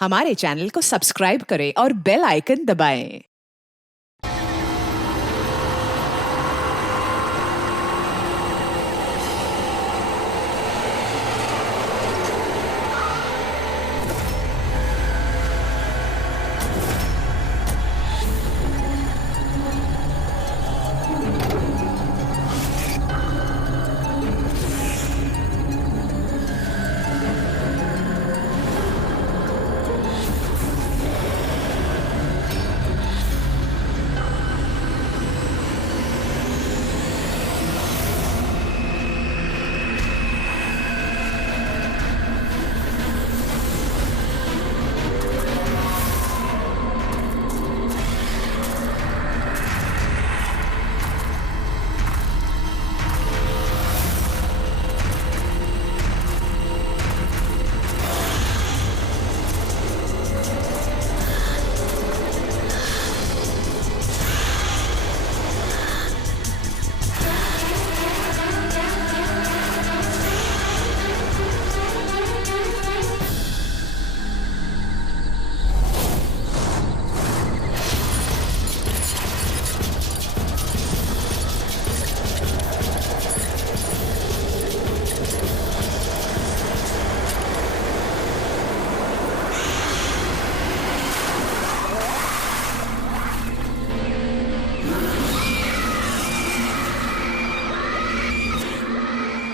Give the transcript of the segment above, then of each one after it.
हमारे चैनल को सब्सक्राइब करें और बेल आइकन दबाएं।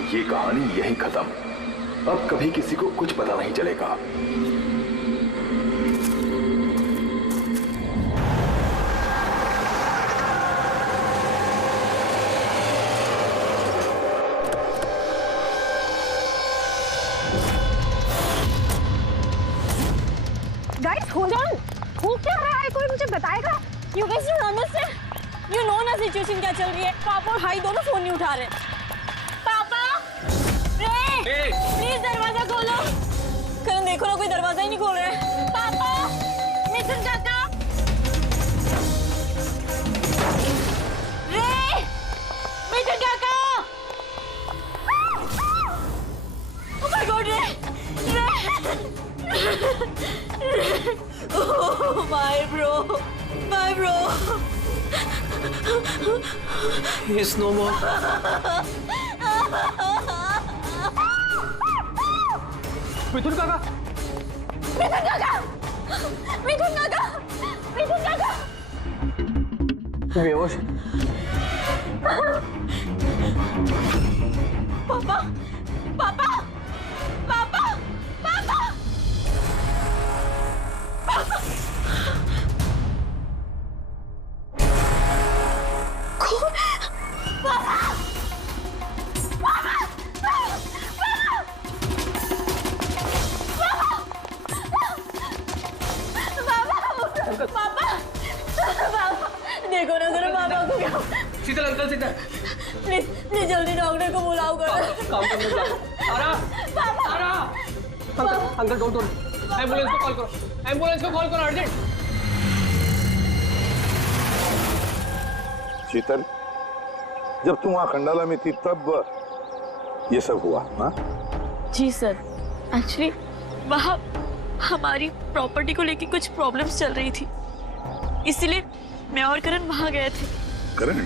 ये कहानी यहीं खत्म। अब कभी किसी को कुछ पता नहीं चलेगा। गाइस होल्ड ऑन, हो क्या रहा है? कोई मुझे बताएगा? You guys don't understand. You know ना सिचुएशन क्या चल रही है। पापा और भाई दोनों फोन नहीं उठा रहे। पापा, रे, प्लीज दरवाजा खोलो। करण देखो ना, कोई दरवाजा ही नहीं खोल रहा है। पापा, मिथुन काका, रे, मिथुन काका। Oh my God, रे, oh my bro, my bro. He's no more. मिथुन काका, मिथुन काका, मिथुन काका, मिथुन काका। बेहोश। पापा, पापा, पापा, पापा, पापा। कौन? पापा, पापा, पापा, पापा, देखो ना जरा पापा को क्या। Sheetal uncle, Sheetal please please जल्दी डॉक्टर को बुलाओ करो। काम करने जाओ। आरा, आरा, uncle, uncle don't don't. Ambulance को कॉल करो, एम्बुलेंस को कॉल करो अर्जेंट। शीतल, जब तुम वहां खंडाला में थी तब ये सब हुआ? हाँ जी सर, एक्चुअली वहाँ हमारी प्रॉपर्टी को लेके कुछ प्रॉब्लम्स चल रही थी, इसीलिए मैं और करण वहाँ गए थे। करण?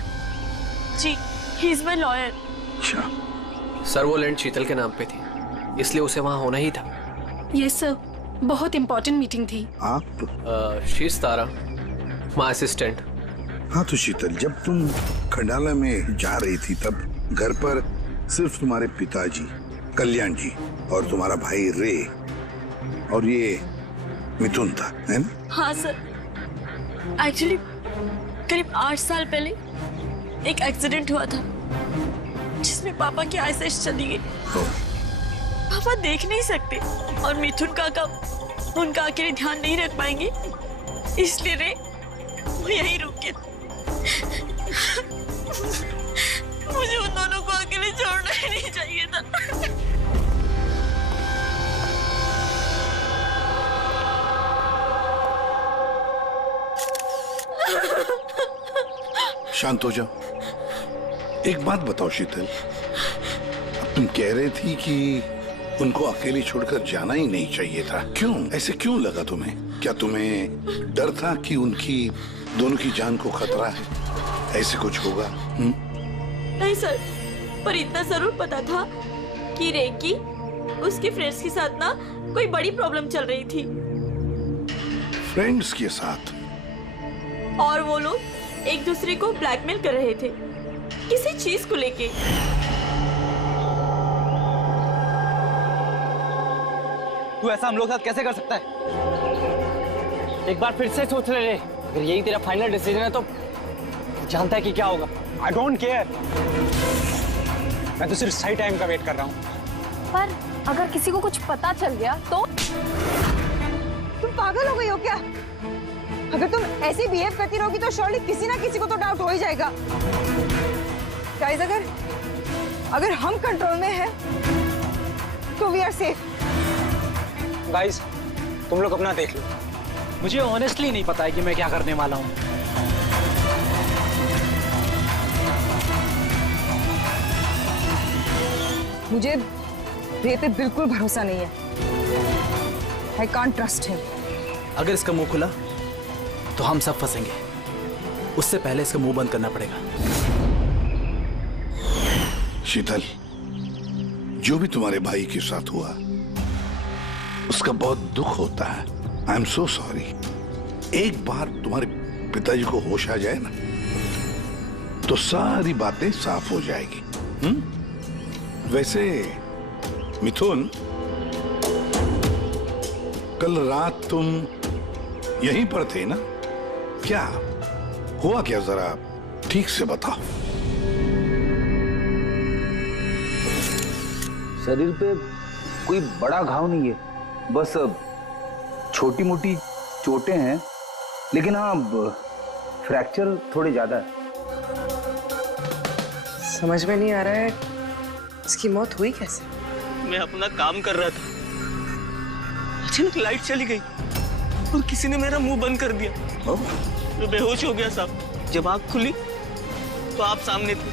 जी, ही इज माय लॉयर। अच्छा। सर वो लैंड शीतल के नाम पे थी, इसलिए उसे वहाँ होना ही था। यस सर, बहुत इंपॉर्टेंट मीटिंग थी। हाँ she is Tara, my assistant. हाँ तो शीतल, जब तुम खंडाला में जा रही थी तब घर पर सिर्फ तुम्हारे पिताजी कल्याण जी और तुम्हारा भाई रे और ये मिथुन था, है ना? हाँ सर, एक्चुअली करीब 8 साल पहले एक एक्सीडेंट हुआ था जिसमें पापा की आईसाइट चली गई। पापा देख नहीं सकते और मिथुन काका उनका अकेले ध्यान नहीं रख पाएंगे, इसलिए रे वो यहीं रुक गए। मुझे उन दोनों को अकेले छोड़ना ही नहीं चाहिए था। शांत हो जाओ। एक बात बताओ शीतल, अब तुम कह रही थी कि उनको अकेली छोड़कर जाना ही नहीं चाहिए था। क्यों? ऐसे क्यों लगा तुम्हें? क्या तुम्हें डर था कि उनकी दोनों की जान को खतरा है? ऐसे कुछ होगा? नहीं सर, पर इतना जरूर पता था कि रेकी उसके फ्रेंड्स के साथ ना कोई बड़ी प्रॉब्लम चल रही थी। फ्रेंड्स के साथ? और वो लोग एक दूसरे को ब्लैकमेल कर रहे थे किसी चीज को लेके। तू ऐसा हम लोग साथ कैसे कर सकता है? एक बार फिर से सोच ले रे। अगर यही तेरा फाइनल डिसीजन है तो जानता है कि क्या होगा। I don't care. मैं तो सिर्फ सही टाइम का वेट कर रहा हूँ। पर अगर किसी को कुछ पता चल गया तो? तुम पागल हो गई हो क्या? अगर तुम ऐसे बिहेव करती रहोगी तो श्योरली किसी ना किसी को तो डाउट हो ही जाएगा। गाइस, अगर हम कंट्रोल में हैं तो वी आर सेफ। गाइस, तुम लोग अपना देख लो। मुझे ऑनेस्टली नहीं पता है कि मैं क्या करने वाला हूँ। मुझे रे पे बिल्कुल भरोसा नहीं है। I can't trust him. अगर इसका मुंह खुला तो हम सब फंसेंगे। उससे पहले इसका मुंह बंद करना पड़ेगा। शीतल, जो भी तुम्हारे भाई के साथ हुआ उसका बहुत दुख होता है। I am so sorry. एक बार तुम्हारे पिताजी को होश आ जाए ना तो सारी बातें साफ हो जाएगी। वैसे मिथुन, कल रात तुम यहीं पर थे ना? क्या हुआ क्या, जरा ठीक से बताओ। शरीर पे कोई बड़ा घाव नहीं है, बस छोटी मोटी चोटें हैं, लेकिन हाँ फ्रैक्चर थोड़े ज्यादा है। समझ में नहीं आ रहा है इसकी मौत हुई कैसे? मैं अपना काम कर रहा था, अचानक लाइट चली गई और किसी ने मेरा मुंह बंद कर दिया। मैं बेहोश हो गया साहब। जब आँख खुली तो आप सामने थे।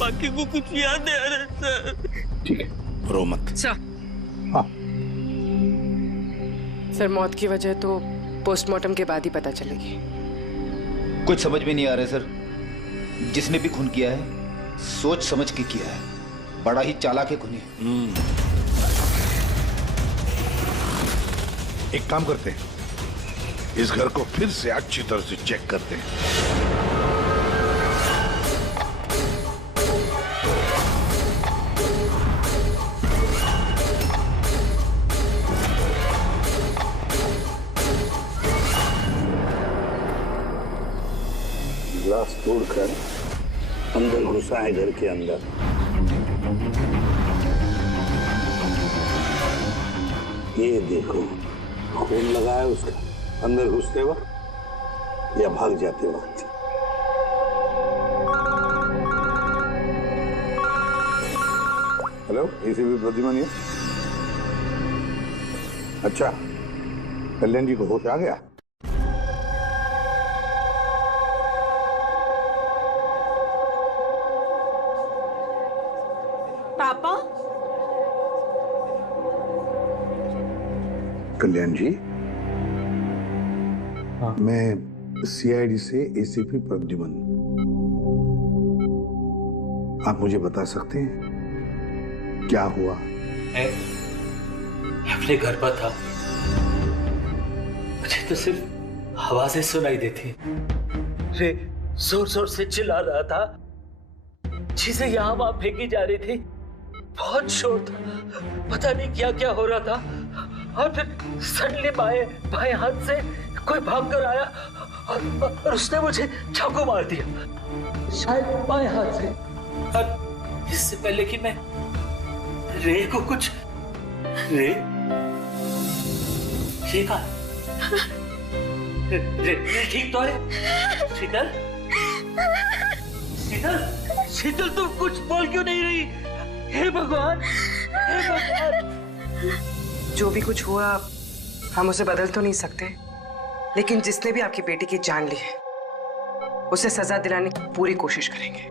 बाकी को कुछ याद नहीं आ रहा सर। ठीक है, रो मत। हाँ। सर, मौत की वजह तो पोस्टमार्टम के बाद ही पता चलेगी। कुछ समझ में नहीं आ रहा है सर। जिसने भी खून किया है सोच समझ के किया है। बड़ा ही चालाक है खूनी। एक काम करते हैं, इस घर को फिर से अच्छी तरह से चेक करते हैं। ग्लास तोड़कर अंदर घुसा है घर के अंदर। ये देखो, खून लगा है उसका अंदर घुसते वक्त या भाग जाते वक्त। हेलो, एसीपी प्रद्युमन है। अच्छा, कल्याण जी को होश आ गया? पापा, कल्याण जी, हाँ? मैं सीआईडी से एसीपी प्रद्युमन। आप मुझे बता सकते हैं क्या हुआ? मैं अपने घर पर था। मुझे तो सिर्फ आवाजें सुनाई देती। रे जोर जोर से चिल्ला रहा था, चीजें यहाँ वहां फेंकी जा रही थी। बहुत शोर था, पता नहीं क्या क्या हो रहा था। और फिर सडनली बाएं हाथ से कोई भाग कर आया और उसने मुझे चाकू मार दिया, शायद बाएं हाथ से। और इससे पहले कि मैं रे को कुछ रे कहा? रे ठीक तो है? शीतल, शीतल, शीतल, तुम कुछ बोल क्यों नहीं रही? हे भगवान, हे भगवान। जो भी कुछ हुआ हम उसे बदल तो नहीं सकते, लेकिन जिसने भी आपकी बेटी की जान ली है उसे सजा दिलाने की पूरी कोशिश करेंगे।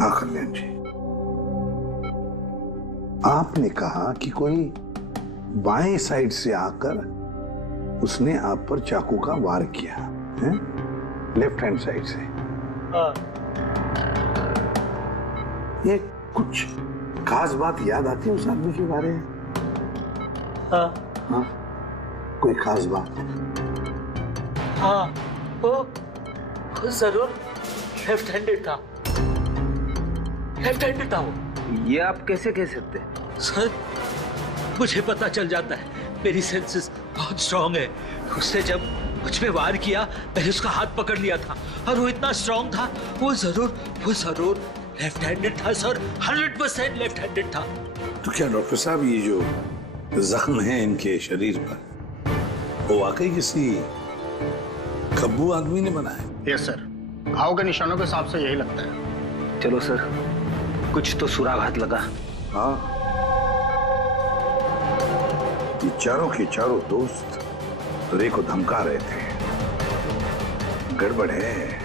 हाँ कल्याण जी, आपने कहा कि कोई बाएं साइड से आकर उसने आप पर चाकू का वार किया है, लेफ्ट हैंड साइड से। हाँ। ये कुछ खास बात याद आती है उस आदमी के बारे में? हाँ। हाँ, कोई खास बात? हाँ, वो जरूर लेफ्ट हैंडेड था। लेफ्ट हैंडेड था वो। ये आप कैसे कह सकते हैं? सर, मुझे पता चल जाता है, मेरी सेंसेस बहुत स्ट्रांग है। उसने जब मुझ पे वार किया, मैंने उसका हाथ पकड़ लिया था और वो इतना स्ट्रांग था, वो जरूर लेफ्ट हैंडेड था सर, 100% लेफ्ट हैंडेड था। तो क्या डॉक्टर साहब, ये जो जख्म है इनके शरीर पर, वो वाकई किसी खब्बू आदमी ने बनाया? यस सर, घाव के निशानों के हिसाब से यही लगता है। चलो सर, कुछ तो सुराग लगा। हाँ, ये चारों के चारों दोस्त रे को धमका रहे थे। गड़बड़ है,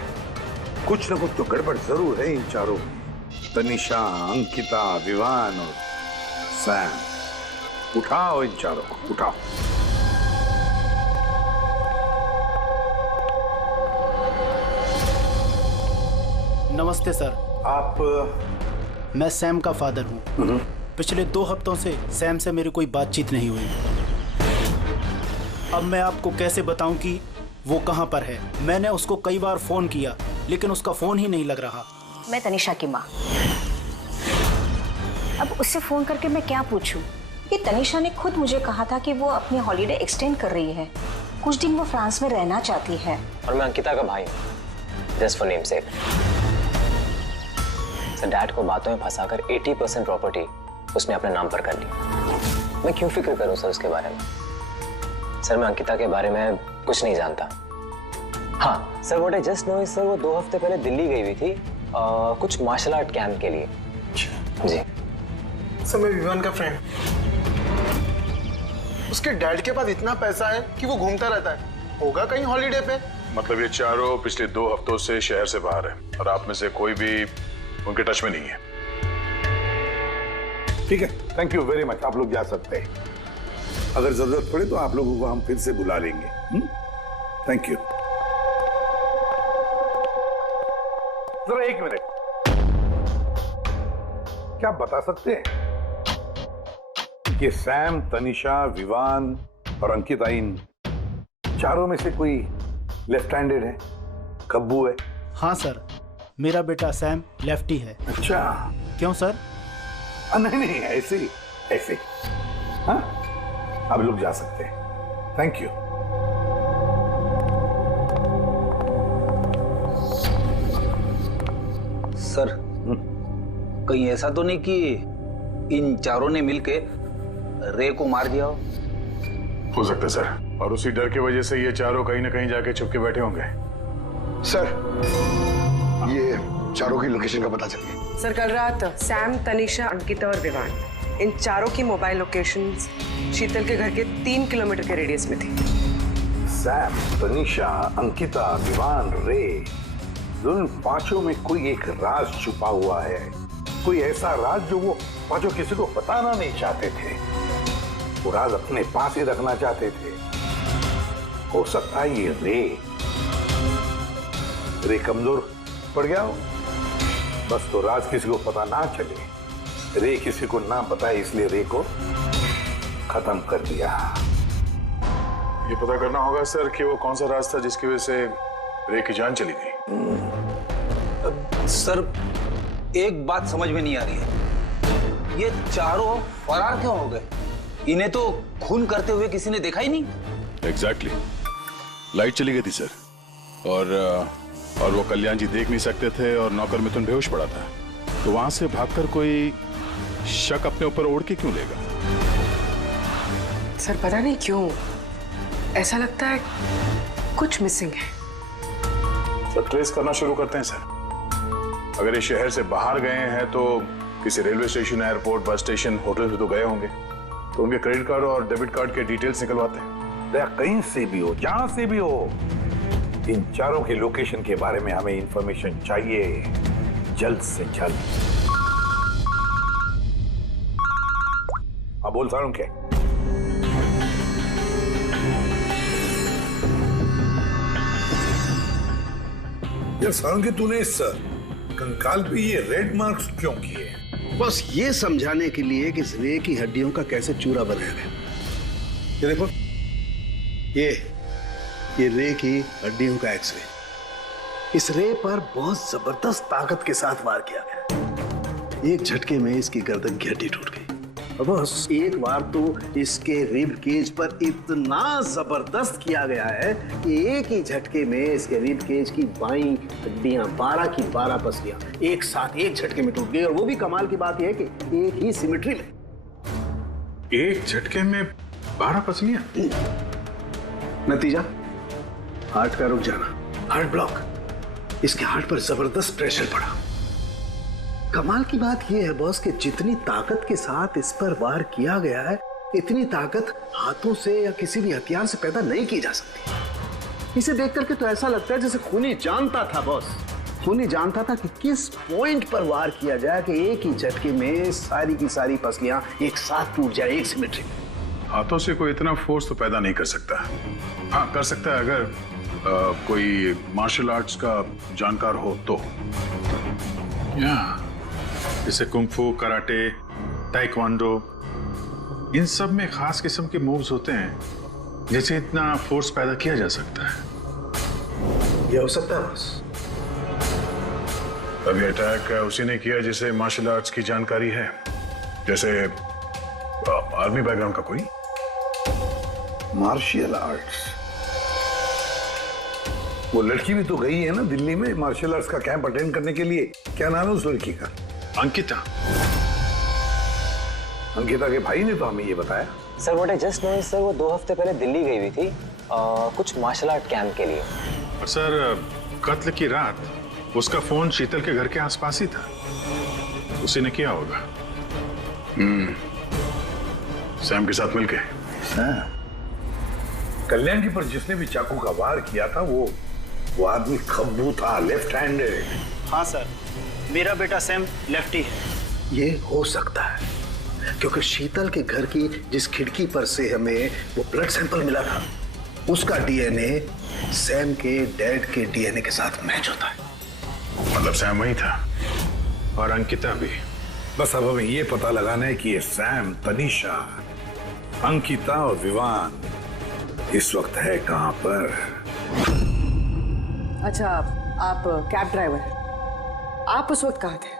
कुछ न कुछ तो गड़बड़ जरूर है इन चारों में। तनिषा, अंकिता, विवान और सैम। उठाओ इन चारों को, उठाओ। नमस्ते सर। आप? मैं सैम का फादर हूँ। पिछले 2 हफ्तों से सैम से मेरी कोई बातचीत नहीं हुई। अब मैं आपको कैसे बताऊं कि वो कहाँ पर है। मैंने उसको कई बार फोन किया, लेकिन उसका फोन ही नहीं लग रहा। मैं तनिषा की माँ। अब उससे फोन करके मैं क्या पूछूं? कि तनिषा ने खुद मुझे कहा था कि वो अपनी हॉलीडे एक्सटेंड कर रही है, कुछ दिन वो फ्रांस में रहना चाहती है। और मैं अंकिता का भाई हूँ, just for name sec. Sir, dad को बातों में फंसाकर 80% प्रॉपर्टी उसने अपने नाम पर कर ली। मैं क्यों फिक्र करूं सर उसके बारे में? सर, मैं अंकिता के बारे में कुछ नहीं जानता। हाँ sir, what I just know is sir, वो 2 हफ्ते पहले दिल्ली गई हुई थी कुछ मार्शल आर्ट कैंप के लिए। जी सर, मैं विवान का फ्रेंड। उसके डैड के पास इतना पैसा है कि वो घूमता रहता है। होगा कहीं हॉलीडे पे। मतलब ये चारों पिछले 2 हफ्तों से शहर से बाहर है और आप में से कोई भी उनके टच में नहीं है। ठीक है, थैंक यू वेरी मच। आप लोग जा सकते हैं। अगर जरूरत पड़े तो आप लोगों को हम फिर से बुला लेंगे। Thank you. जरा 1 मिनट, क्या आप बता सकते हैं कि सैम, तनिषा, विवान और अंकिता, इन चारों में से कोई लेफ्ट हैंडेड है, खब्बू है? हाँ सर, मेरा बेटा सैम लेफ्टी है। अच्छा। क्यों सर? नहीं, ऐसे। हाँ, आप लोग जा सकते हैं। Thank you. सर, कहीं ऐसा तो नहीं कि इन चारों ने मिलके रे को मार दिया हो सकता है सर, और उसी डर की वजह से ये चारों कहीं ना कहीं जाके छुप के बैठे होंगे। सर, ये चारों की लोकेशन का पता चल गया। सर, कल रात सैम, तनिषा, अंकिता और विवान, इन चारों की मोबाइल लोकेशंस शीतल के घर के 3 किलोमीटर के रेडियस में थी। सैम, तनिषा, अंकिता, विवान, रे, उन पांचों में कोई एक राज छुपा हुआ है। कोई ऐसा राज जो वो पांचों किसी को बताना नहीं चाहते थे। वो राज अपने पास ही रखना चाहते थे। हो सकता है ये रे कमजोर पड़ गया हो, बस तो राज किसी को पता ना चले। रे किसी को ना बताए, इसलिए रे को खत्म कर दिया। ये पता करना होगा सर कि वो कौन सा राज था जिसकी वजह से रे की जान चली गई। सर, एक बात समझ में नहीं आ रही है, ये चारों फरार क्यों हो गए? इन्हें तो खून करते हुए किसी ने देखा ही नहीं। एग्जैक्टली, लाइट चली गई थी सर, और वो कल्याण जी देख नहीं सकते थे और नौकर मिथुन बेहोश पड़ा था। तो वहां से भागकर कोई शक अपने ऊपर ओढ़ के क्यों लेगा? सर, पता नहीं क्यों ऐसा लगता है कुछ मिसिंग है। सर, ट्रेस करना शुरू करते हैं सर। अगर इस शहर से बाहर गए हैं तो किसी railway station, airport, bus station, hotel से तो गए होंगे, तो उनके क्रेडिट कार्ड और डेबिट कार्ड के डिटेल्स निकलवाते हैं। कहीं से भी हो, जहां से भी हो, इन चारों के लोकेशन के बारे में हमें इंफॉर्मेशन चाहिए, जल्द से जल्द। बोल सारुण के। यार सारुण के, तूने इस कंकाल पे ये रेड मार्क्स क्यों किए? बस ये समझाने के लिए कि इस रे की हड्डियों का कैसे चूरा बनाया गया। ये देखो, ये रे की हड्डियों का एक्सरे। इस रे पर बहुत जबरदस्त ताकत के साथ वार किया गया। एक झटके में इसकी गर्दन की हड्डी टूट गई। और बस एक बार तो इसके रिब केज पर इतना जबरदस्त किया गया है कि एक ही झटके में इसके रिब केज की बाईं हड्डियां 12 की 12 पसलियां एक साथ एक झटके में टूट गई। और वो भी कमाल की बात यह है कि एक ही सिमेट्री में। एक झटके में 12 पसलियां? नतीजा हार्ट का रुक जाना, हार्ट ब्लॉक। इसके हार्ट पर जबरदस्त प्रेशर पड़ा। कमाल की बात यह है बॉस कि जितनी ताकत के साथ इस पर वार किया गया है, इतनी ताकत हाथों से या किसी भी हथियार से पैदा नहीं की जा सकती। इसे देख करके तो ऐसा लगता है जैसे खूनी जानता था बॉस। खूनी जानता था कि किस पॉइंट पर वार किया जाए कि एक ही झटके में सारी की सारी पसलियां एक साथ टूट जाए एक सिमेट्री में। हाथों से कोई इतना फोर्स तो पैदा नहीं कर सकता। हाँ, कर सकता है अगर कोई मार्शल आर्ट्स का जानकार हो तो। जैसे कुंग-फू, कराटे, ताइक्वांडो, इन सब में खास किस्म के मूव्स होते हैं जिससे इतना फोर्स पैदा किया जा सकता है। ये हो सकता है बॉस। अभी अटैक उसी ने किया जिसे मार्शल आर्ट्स की जानकारी है, जैसे आर्मी बैकग्राउंड का कोई। Martial arts? वो लड़की भी तो गई है ना दिल्ली में मार्शल आर्ट्स का कैंप अटेंड करने के लिए। क्या नाम है उस लड़की का? अंकिता। अंकिता के भाई ने तो हमें ये बताया। Sir what I just know sir, वो 2 हफ्ते पहले दिल्ली गई हुई थी कुछ मार्शल आर्ट कैंप के लिए। और सर कत्ल की रात उसका फोन शीतल के घर के आसपास ही था। उसी ने किया होगा। सैम के साथ मिलके। कल्याण जी पर जिसने भी चाकू का वार किया था वो आदमी खब्बू था, लेफ्ट हैंडेड। हाँ सर, मेरा बेटा सैम लेफ्टी है। ये हो सकता है क्योंकि शीतल के घर की जिस खिड़की पर से हमें वो ब्लड सैंपल मिला था, उसका डीएनए सैम के डैड के डीएनए के साथ मैच होता है। मतलब सैम वही था और अंकिता भी। बस अब हमें ये पता लगाना है कि ये सैम, तनीषा, अंकिता और विवान इस वक्त है कहां पर। अच्छा, आप कैब ड्राइवर हैं। आप उस वक्त कहाँ थे?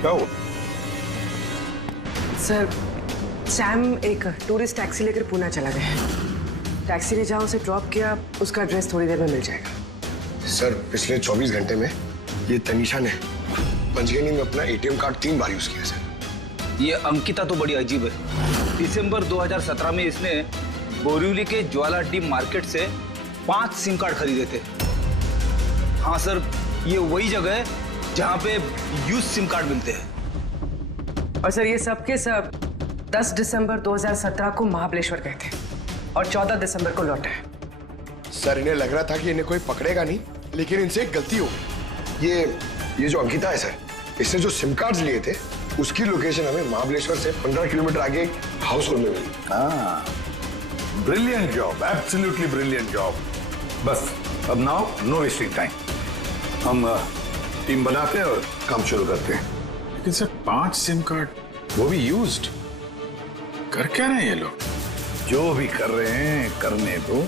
क्या हुआ? सर, सैम एक टूरिस्ट टैक्सी लेकर पूना चला गया। टैक्सी ने जहाँ उसे ड्रॉप किया, उसका एड्रेस थोड़ी देर में मिल जाएगा। सर, पिछले 24 घंटे में ये तनीषा ने पंचगनी में अपना एटीएम कार्ड 3 बार यूज किया सर। ये अंकिता तो बड़ी अजीब है। दिसंबर 2017 में इसने बोरिवली के ज्वाला डी मार्केट से 5 सिम कार्ड खरीदे थे। हाँ सर, ये वही जगह है जहाँ पे यूज सिम कार्ड मिलते हैं। और सर, ये सब के सब 10 दिसंबर 2017 को महाबलेश्वर गए थे और 14 दिसंबर को लौटे। सर, इन्हें लग रहा था कि इन्हें कोई पकड़ेगा नहीं, लेकिन इनसे एक गलती हो गई। ये जो अंकिता है सर, इसने जो सिम कार्ड्स लिए थे उसकी लोकेशन हमें महाबलेश्वर से 15 किलोमीटर आगे हाउस होल्ड में मिली। हाँ, brilliant job, absolutely brilliant job. बस अब नाउ नो वेस्टिंग टाइम, हम टीम बनाते हैं और काम शुरू करते हैं। लेकिन सर 5 सिम कार्ड, वो भी यूज्ड, कर क्या रहे हैं ये लोग? जो भी कर रहे हैं करने दो,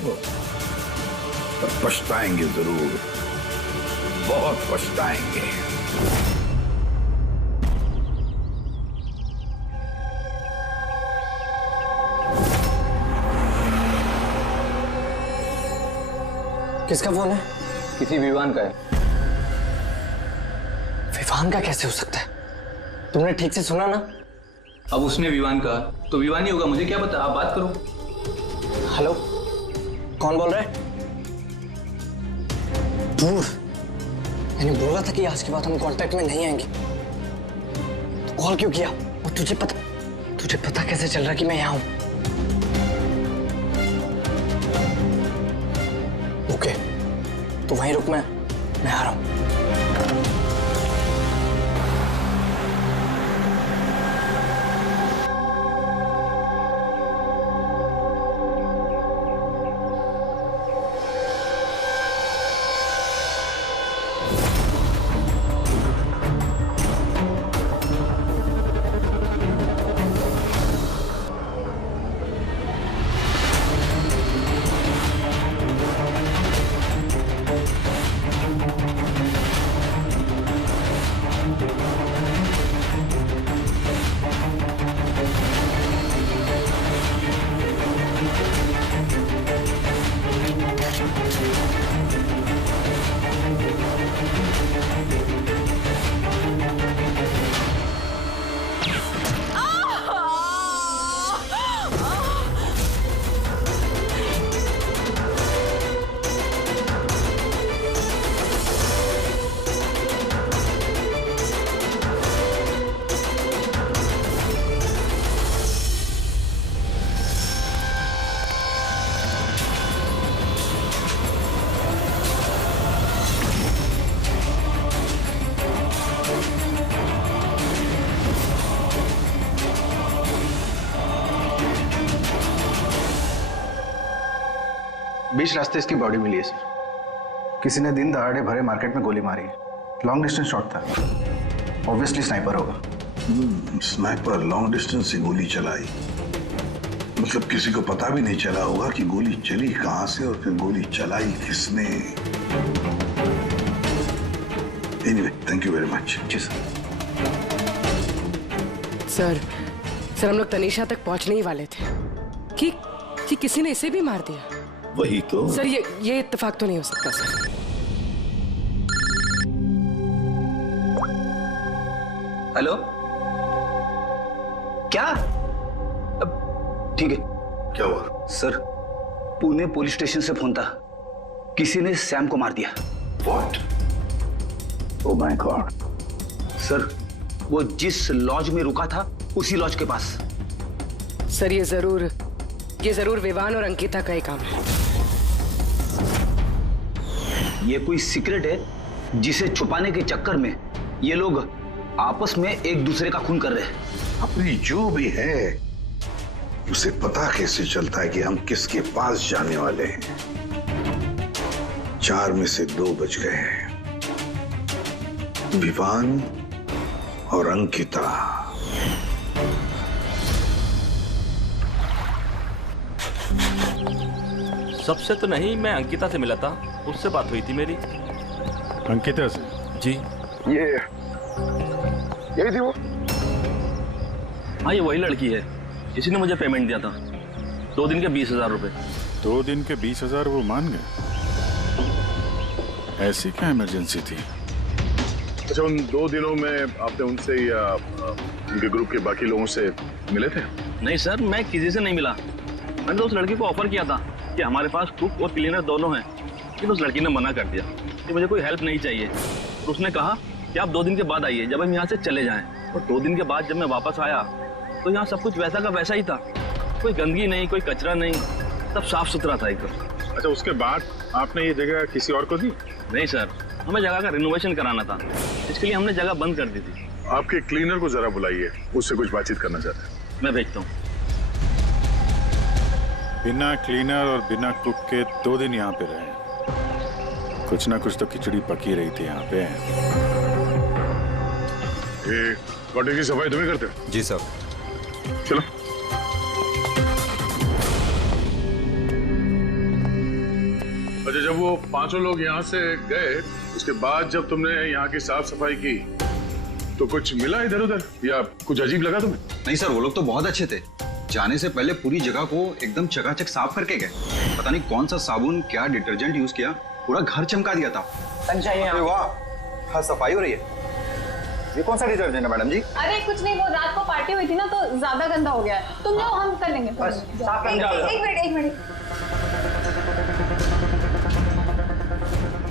पर पछताएंगे जरूर, बहुत पछताएंगे। किसका फोन है? किसी विवान का है। विवान का कैसे हो सकता है? तुमने ठीक से सुना ना? अब उसने विवान कहा तो विवान ही होगा, मुझे क्या पता, आप बात करो। हेलो, कौन बोल रहा है? ध्रुव, मैंने बोला था कि आज के बाद हम कांटेक्ट में नहीं आएंगे, तो कॉल क्यों किया? और तुझे पता कैसे चल रहा कि मैं यहाँ हूँ? ओके, तो वहीं रुक, मैं आ रहा हूँ। बीच रास्ते इसकी बॉडी मिली है सर। किसी ने दिन दहाड़े भरे मार्केट में गोली मारी है। लॉन्ग डिस्टेंस शॉट था, ऑब्वियसली स्नाइपर होगा। स्नाइपर लॉन्ग डिस्टेंस से गोली चलाई, मतलब किसी को पता भी नहीं चला होगा कि गोली चली कहां से और फिर गोली चलाई किसने। Anyway, thank you very much. जी सर। सर हम लोग तनीषा तक पहुंचने ही वाले थे कि किसी ने इसे भी मार दिया। वही तो सर, ये इत्तेफाक तो नहीं हो सकता सर। हेलो, क्या? ठीक है। क्या हुआ? सर, पुणे पुलिस स्टेशन से फोन था, किसी ने सैम को मार दिया। What? Oh my God! Sir, वो जिस लॉज में रुका था उसी लॉज के पास। सर, ये जरूर विवान और अंकिता का ही काम है। ये कोई सीक्रेट है जिसे छुपाने के चक्कर में ये लोग आपस में एक दूसरे का खून कर रहे हैं। अपनी जो भी है उसे पता कैसे चलता है कि हम किसके पास जाने वाले हैं? 4 में से 2 बच गए हैं, विवान और अंकिता। सबसे तो नहीं, मैं अंकिता से मिला था, उससे बात हुई थी मेरी। अंकिता से? जी। यही थी वो? हाँ, ये वही लड़की है, इसी ने मुझे पेमेंट दिया था, 2 दिन के 20,000 रुपए। 2 दिन के 20,000 वो मान गए? ऐसी क्या इमरजेंसी थी? अच्छा, उन 2 दिनों में आपने उनसे या उनके ग्रुप के बाकी लोगों से मिले थे? नहीं सर, मैं किसी से नहीं मिला। मैंने तो उस लड़की को ऑफर किया था कि हमारे पास कुक और क्लीनर दोनों हैं, लेकिन उस लड़की ने मना कर दिया कि मुझे कोई हेल्प नहीं चाहिए। और उसने कहा कि आप 2 दिन के बाद आइए, जब हम यहाँ से चले जाएं। और 2 दिन के बाद जब मैं वापस आया तो यहाँ सब कुछ वैसा का वैसा ही था, कोई गंदगी नहीं, कोई कचरा नहीं, सब साफ सुथरा था एकदम। अच्छा, उसके बाद आपने ये जगह किसी और को दी? नहीं सर, हमें जगह का रिनोवेशन कराना था, इसके लिए हमने जगह बंद कर दी थी। आपके क्लीनर को जरा बुलाइए, उससे कुछ बातचीत करना चाहते हैं। मैं भेजता हूँ। बिना क्लीनर और बिना कुक के 2 दिन यहाँ पे रहे, कुछ ना कुछ तो खिचड़ी पकी रही थी यहाँ पे। ये कॉटेज की सफाई तुम्हें करते हो? जी सर। चलो। अच्छा, जब वो 5 लोग यहाँ से गए, उसके बाद जब तुमने यहाँ की साफ सफाई की तो कुछ मिला इधर उधर या कुछ अजीब लगा तुम्हें? नहीं सर, वो लोग तो बहुत अच्छे थे, जाने से पहले पूरी जगह को एकदम चकाचक साफ करके गए। पता नहीं कौन सा साबुन, क्या डिटर्जेंट यूज किया, पूरा घर चमका दिया था। संजय, वाह, हाँ, सफाई हो रही है। ये कौन सा डिटर्जेंट है मैडम जी? अरे कुछ नहीं, वो रात को पार्टी हुई थी ना तो ज्यादा गंदा हो गया है। तुम जाओ, हम कर लेंगे। एक मिनट।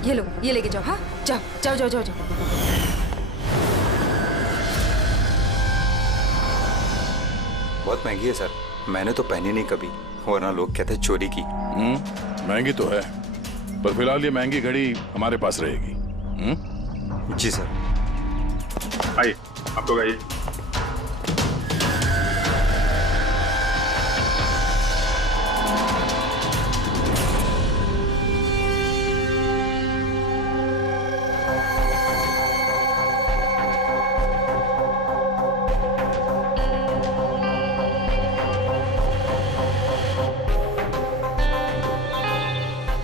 ये लो, ये लेके जाओ। हाँ जाओ। बहुत महंगी है सर, मैंने तो पहनी नहीं कभी, वरना लोग कहते चोरी की। महंगी तो है, पर फिलहाल ये महंगी घड़ी हमारे पास रहेगी। जी सर। आइए, आप लोग आइए।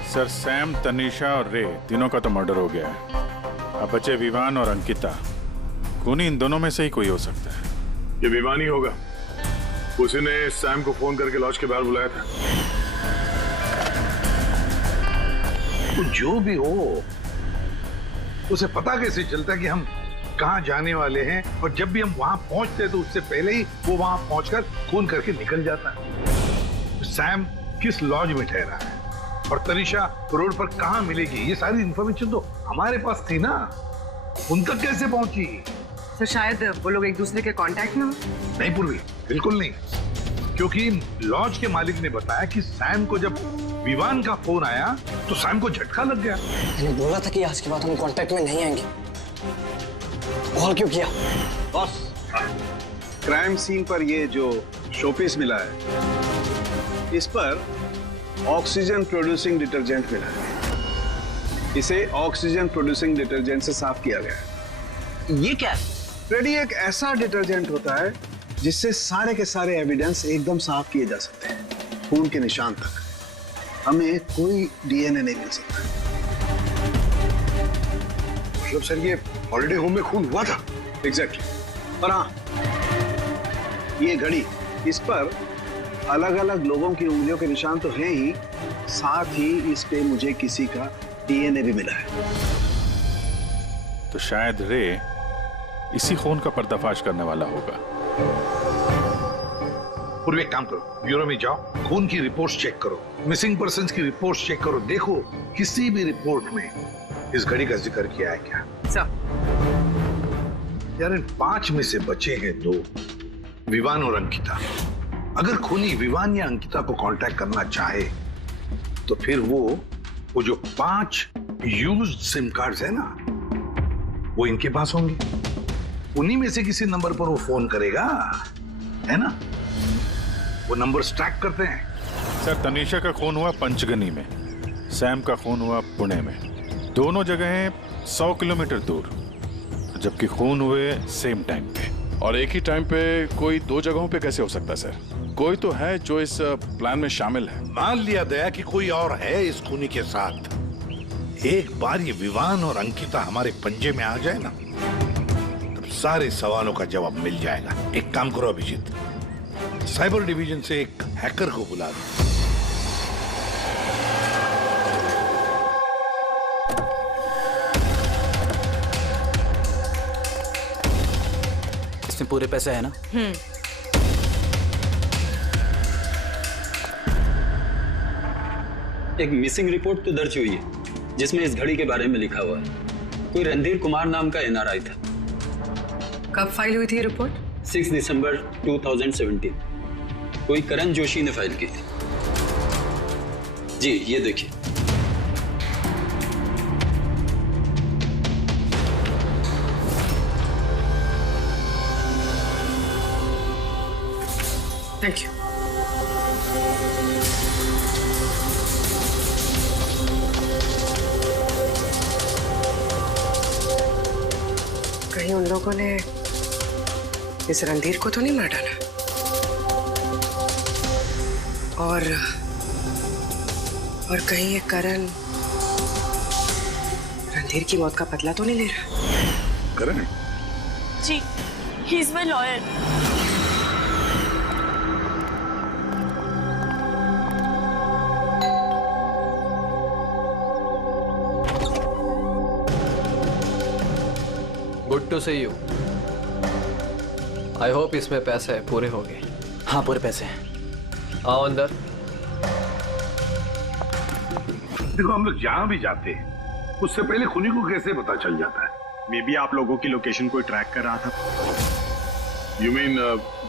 सर, सैम, तनीषा और रे तीनों का तो मर्डर हो गया है। अब बचे विवान और अंकिता। खूनी इन दोनों में से ही कोई हो सकता है। ये विवान ही होगा, उसी ने सैम को फोन करके लॉज के बाहर बुलाया था। तो जो भी हो, उसे पता कैसे चलता है कि हम कहाँ जाने वाले हैं, और जब भी हम वहां पहुंचते हैं तो उससे पहले ही वो वहां पहुंचकर फोन करके निकल जाता है। सैम किस लॉज में ठहरा है और तनीषा रोड पर कहाँ मिलेगी, ये सारी इंफॉर्मेशन तो हमारे पास थी ना, उन तक कैसे पहुंची? तो शायद वो लोग एक दूसरे के कांटेक्ट में हो। नहीं पूर्वी, बिल्कुल नहीं, क्योंकि लॉज के मालिक ने बताया कि सैम को जब विवान का फोन आया तो सैम को झटका लग गया। मैंने बोला था कि आज के बाद हम कांटेक्ट में नहीं आएंगे। कॉल क्यों किया? बॉस, क्राइम सीन पर ये जो शोपीस मिला है, इस पर ऑक्सीजन प्रोड्यूसिंग डिटर्जेंट मिला है। इसे ऑक्सीजन प्रोड्यूसिंग डिटर्जेंट से साफ किया गया है। ये क्या है? फ्रेडी, एक ऐसा डिटर्जेंट होता है जिससे सारे के सारे एविडेंस एकदम साफ किए जा सकते हैं, खून के निशान तक। हमें कोई डीएनए नहीं मिल सकता। मतलब सर, ये हॉलिडे होम में खून हुआ था? एग्जैक्टली। पर हाँ, ये घड़ी, इस पर अलग अलग लोगों की उंगलियों के निशान तो हैं ही, साथ ही इस पे मुझे किसी का डीएनए भी मिला है। तो शायद रे इसी खून का पर्दाफाश करने वाला होगा। पूर्व एक काम करो, ब्यूरो में जाओ, खून की रिपोर्ट्स चेक करो, मिसिंग पर्सन्स की रिपोर्ट्स चेक करो, देखो किसी भी रिपोर्ट में इस घड़ी का जिक्र किया है क्या। यार, इन 5 में से बचे हैं 2, विवान और अंकिता। अगर खूनी विवान या अंकिता को कांटेक्ट करना चाहे तो फिर वो जो 5 यूज्ड सिम कार्ड्स है ना, वो इनके पास होंगे। उन्हीं में से किसी नंबर पर वो फोन करेगा, है ना? वो नंबर ट्रैक करते हैं। सर, तनीषा का खून हुआ पंचगनी में, सैम का खून हुआ पुणे में। दोनों जगहें 100 किलोमीटर दूर, जबकि खून हुए सेम टाइम पे। और एक ही टाइम पे कोई 2 जगहों पे कैसे हो सकता है सर? कोई तो है जो इस प्लान में शामिल है। मान लिया दया कि कोई और है इस खूनी के साथ। एक बार ये विवान और अंकिता हमारे पंजे में आ जाए ना, तब सारे सवालों का जवाब मिल जाएगा। एक काम करो अभिजीत, साइबर डिवीजन से एक हैकर को बुला दो। इसमें पूरे पैसे है ना? एक मिसिंग रिपोर्ट तो दर्ज हुई है जिसमें इस घड़ी के बारे में लिखा हुआ है। कोई रणधीर कुमार नाम का एनआरआई था। कब फाइल हुई थी रिपोर्ट? 6 दिसंबर 2017। कोई करण जोशी ने फाइल की थी। जी, ये देखिए। Thank you. कहीं उन लोगों ने इस रणधीर को तो नहीं मार डाला? और कहीं ये करण रणधीर की मौत का बदला तो नहीं ले रहा? करण? जी, he is my lawyer. Good to see you. I hope इसमें पैसे पूरे हो गए। हाँ पूरे पैसे हैं। आओ अंदर। देखो हम लोग जहाँ भी जाते हैं उससे पहले खुनी को कैसे पता चल जाता है? मे बी आप लोगों की लोकेशन कोई ट्रैक कर रहा था। You mean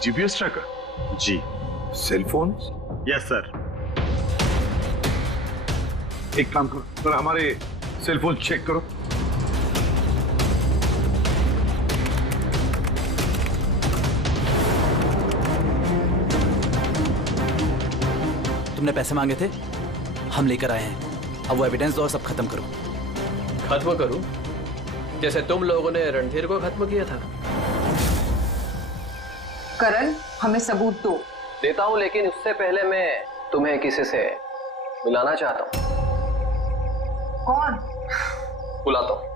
GPS tracker? जी। Cell phone? Yes sir. एक काम करो, तो हमारे सेल फोन चेक करो। तुमने पैसे मांगे थे, हम लेकर आए हैं। अब वो एविडेंस दो और सब खत्म करो। खत्म करूं? जैसे तुम लोगों ने रणधीर को खत्म किया था। करण, हमें सबूत दो। देता हूं, लेकिन उससे पहले मैं तुम्हें किसी से मिलाना चाहता हूं। कौन? बुलाता हूं।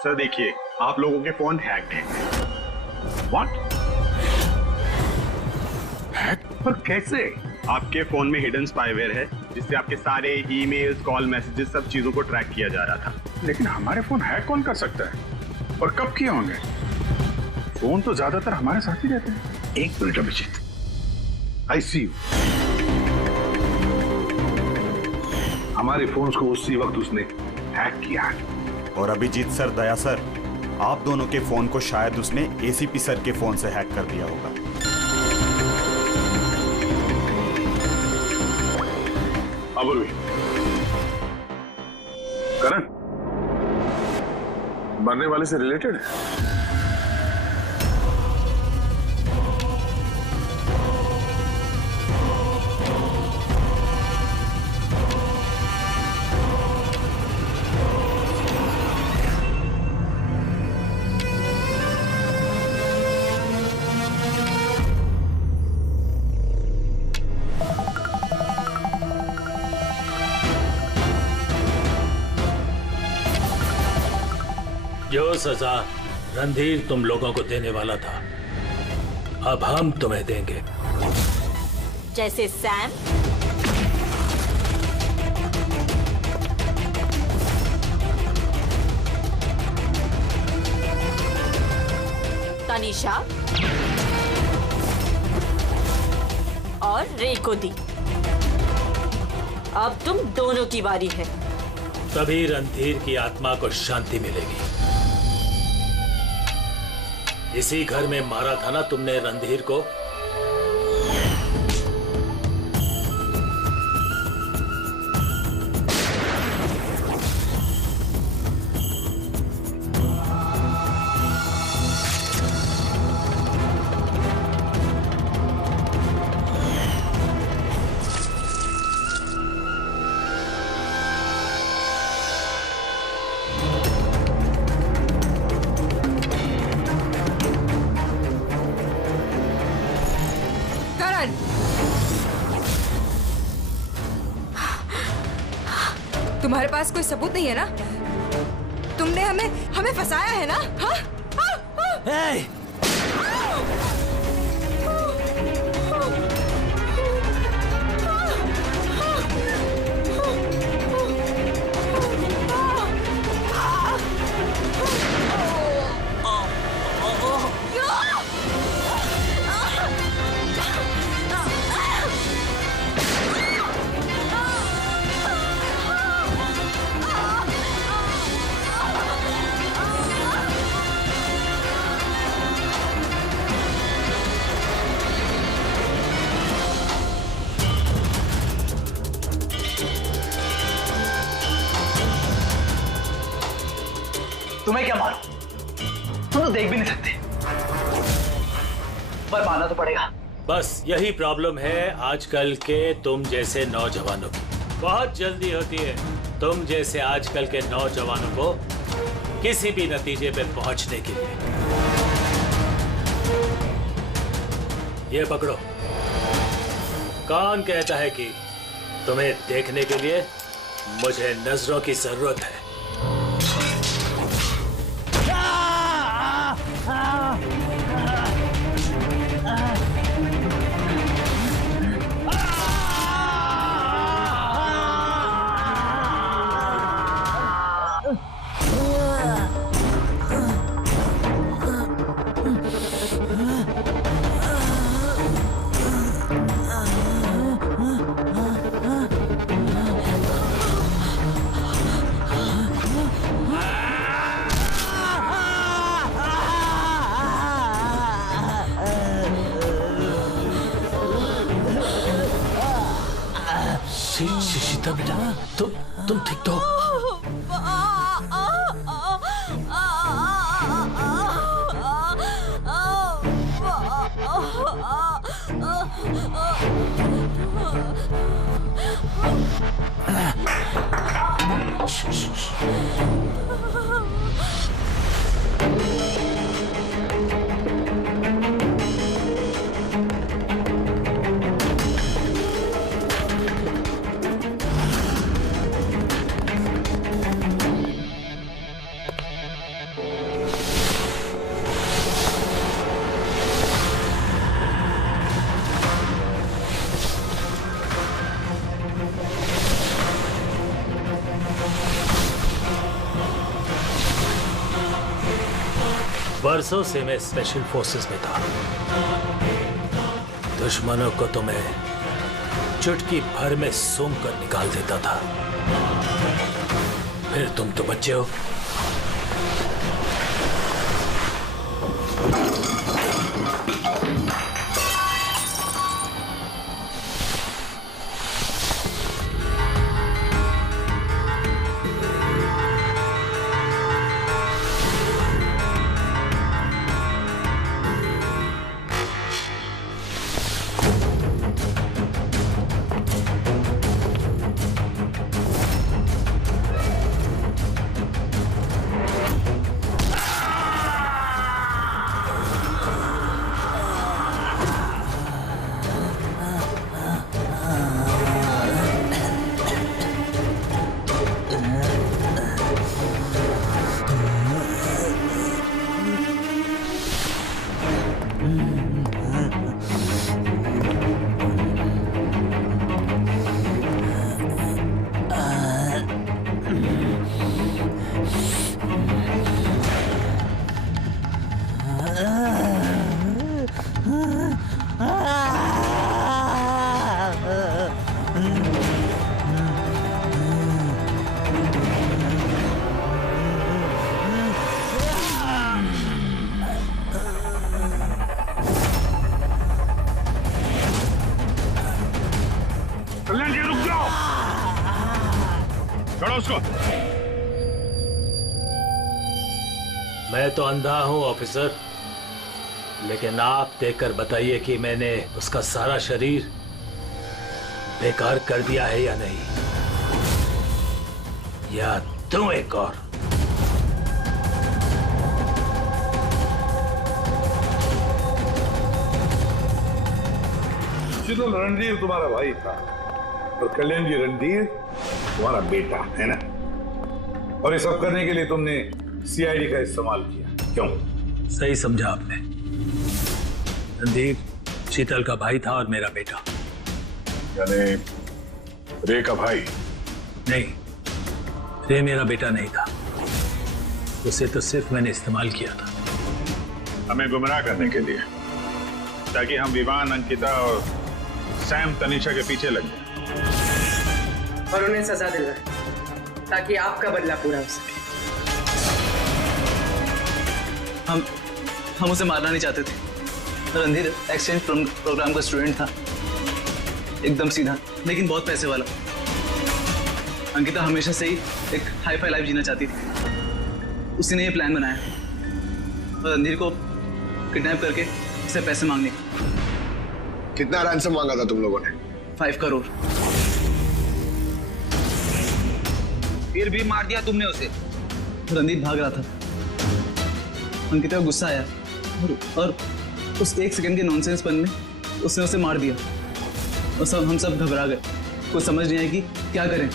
सर देखिए, आप लोगों के फोन हैक्ड हैं। What? हैक? पर कैसे? आपके फोन में हिडन स्पाईवेयर है जिससे आपके सारे ईमेल्स, कॉल, मैसेजेस, सब चीजों को ट्रैक किया जा रहा था। लेकिन हमारे फोन हैक कौन कर सकता है और कब किए होंगे? फोन तो ज्यादातर हमारे साथ ही रहते हैं। एक minute Abhijit, I see you. हमारे फोन्स को उसी वक्त उसने हैक किया। और अभिजीत सर, दया सर, आप दोनों के फोन को शायद उसने एसीपी सर के फोन से हैक कर दिया होगा। अबुर्वी, करण मरने वाले से रिलेटेड है? जो सजा रणधीर तुम लोगों को देने वाला था, अब हम तुम्हें देंगे। जैसे सैम, तनीषा और रे को दी। अब तुम दोनों की बारी है। तभी रणधीर की आत्मा को शांति मिलेगी। इसी घर में मारा था ना तुमने रणधीर को? तुम्हारे पास कोई सबूत नहीं है ना? तुमने हमें फंसाया है ना? हाँ? Hey! तुम्हें क्या मारो? तुम तो देख भी नहीं सकते, पर मानना तो पड़ेगा। बस यही प्रॉब्लम है आजकल के तुम जैसे नौजवानों की। बहुत जल्दी होती है तुम जैसे आजकल के नौजवानों को किसी भी नतीजे पे पहुंचने के लिए। ये पकड़ो। कौन कहता है कि तुम्हें देखने के लिए मुझे नजरों की जरूरत है? शीतल बेटा, तुम ठीक तो हो? बरसों से मैं स्पेशल फोर्सेस में था। दुश्मनों को तो मैं चुटकी भर में सूंघ कर निकाल देता था। फिर तुम तो बच्चे हो। मैं तो अंधा हूं ऑफिसर, लेकिन आप देखकर बताइए कि मैंने उसका सारा शरीर बेकार कर दिया है या नहीं, या तू एक और? शीतल, रणधीर तुम्हारा भाई था और कल्याण जी रणधीर तुम्हारा बेटा है ना? और ये सब करने के लिए तुमने सीआईडी का इस्तेमाल किया, क्यों? सही समझा आपने। रणधीर शीतल का भाई था और मेरा बेटा। यानी रे का भाई? नहीं, रे मेरा बेटा नहीं था। उसे तो सिर्फ मैंने इस्तेमाल किया था हमें गुमराह करने के लिए, ताकि हम विवान, अंकिता और सैम तनीषा के पीछे लग जाए और उन्हें सजा दिलवाए, ताकि आपका बदला पूरा हो सके। हम उसे मारना नहीं चाहते थे। रणधीर एक्सचेंज प्रोग्राम का स्टूडेंट था, एकदम सीधा, लेकिन बहुत पैसे वाला। अंकिता हमेशा से ही एक हाई फाई लाइफ जीना चाहती थी। उसी ने ये प्लान बनाया और रणधीर को किडनैप करके उसे पैसे मांगने। कितना रैंसम मांगा था तुम लोगों ने? 5 करोड़। फिर भी मार दिया तुमने उसे? रणधीर भाग रहा था, अंकिता को गुस्सा आया और उस 1 सेकंड के नॉनसेंसपन में उसने उसे मार दिया और हम सब घबरा गए। कुछ समझ नहीं आई कि क्या करें,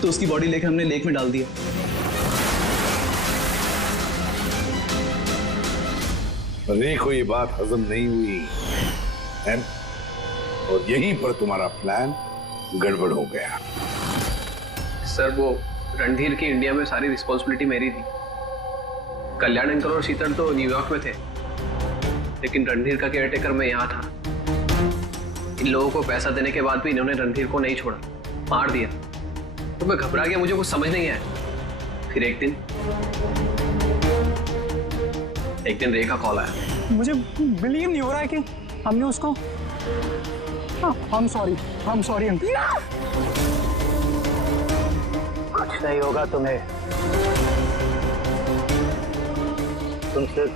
तो उसकी बॉडी लेकर हमने लेक में डाल दिया। रे को ये बात हजम नहीं हुई है और यहीं पर तुम्हारा प्लान गड़बड़ हो गया। सर, वो रणधीर की इंडिया में सारी रिस्पॉन्सिबिलिटी मेरी थी। कल्याण अंकल और शीतल तो न्यूयॉर्क में थे, लेकिन रणधीर का केयरटेकर मैं यहाँ था। इन लोगों को पैसा देने के बाद भी इन्होंने रणधीर को नहीं छोड़ा, मार दिया। तो मैं घबरा गया, मुझे कुछ समझ नहीं आया। फिर एक दिन रे का कॉल आया। मुझे बिलीव नहीं हो रहा है कि हमने उसको हम सॉरी अंकल। कुछ नहीं होगा तुम्हें। तुम सिर्फ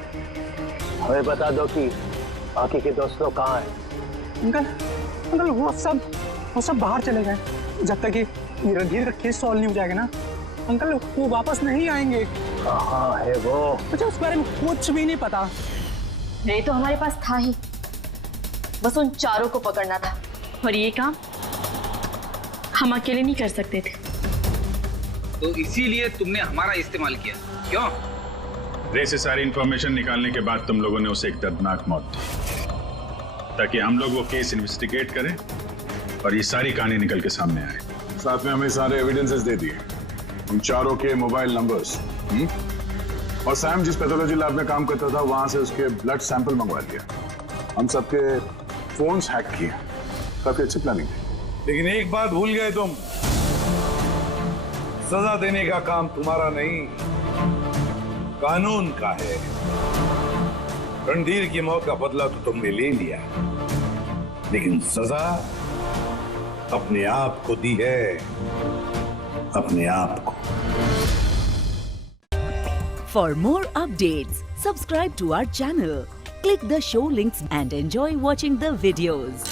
हमें बता दो कि बाकी के दोस्त लोग कहाँ हैं। अंकल वो सब बाहर चले गए जब तक ये रणधीर का केस सॉल्व नहीं हो जाएगा ना। अंकल वो वापस नहीं आएंगे। कहाँ है वो? मुझे उस बारे में कुछ भी नहीं पता। रे तो हमारे पास था ही, बस उन चारों को पकड़ना था, और ये काम हम अकेले नहीं कर सकते थे। तो इसीलिए तुमने हमारा इस्तेमाल किया, क्यों? रे से सारी इंफॉर्मेशन निकालने के बाद तुम लोगों ने उसे एक दर्दनाक मौत दी, ताकि हम लोग वो केस इन्वेस्टिगेट करें और ये सारी कहानी निकल के सामने आए। साथ में हमें सारे एविडेंसेस दे दिए, उन चारों के मोबाइल नंबर्स, और सैम जिस पैथोलॉजी लैब में काम करता था वहां से उसके ब्लड सैंपल मंगवा लिया। हम सबके फोन्स हैक किए। काफी अच्छी प्लानिंग थी। लेकिन एक बात भूल गए तुम, सजा देने का काम तुम्हारा नहीं, कानून का है। रणधीर की मौत का बदला तो तुमने ले लिया, लेकिन सजा अपने आप को दी है, अपने आप को। For more updates, subscribe to our channel, click the show links and enjoy watching the videos.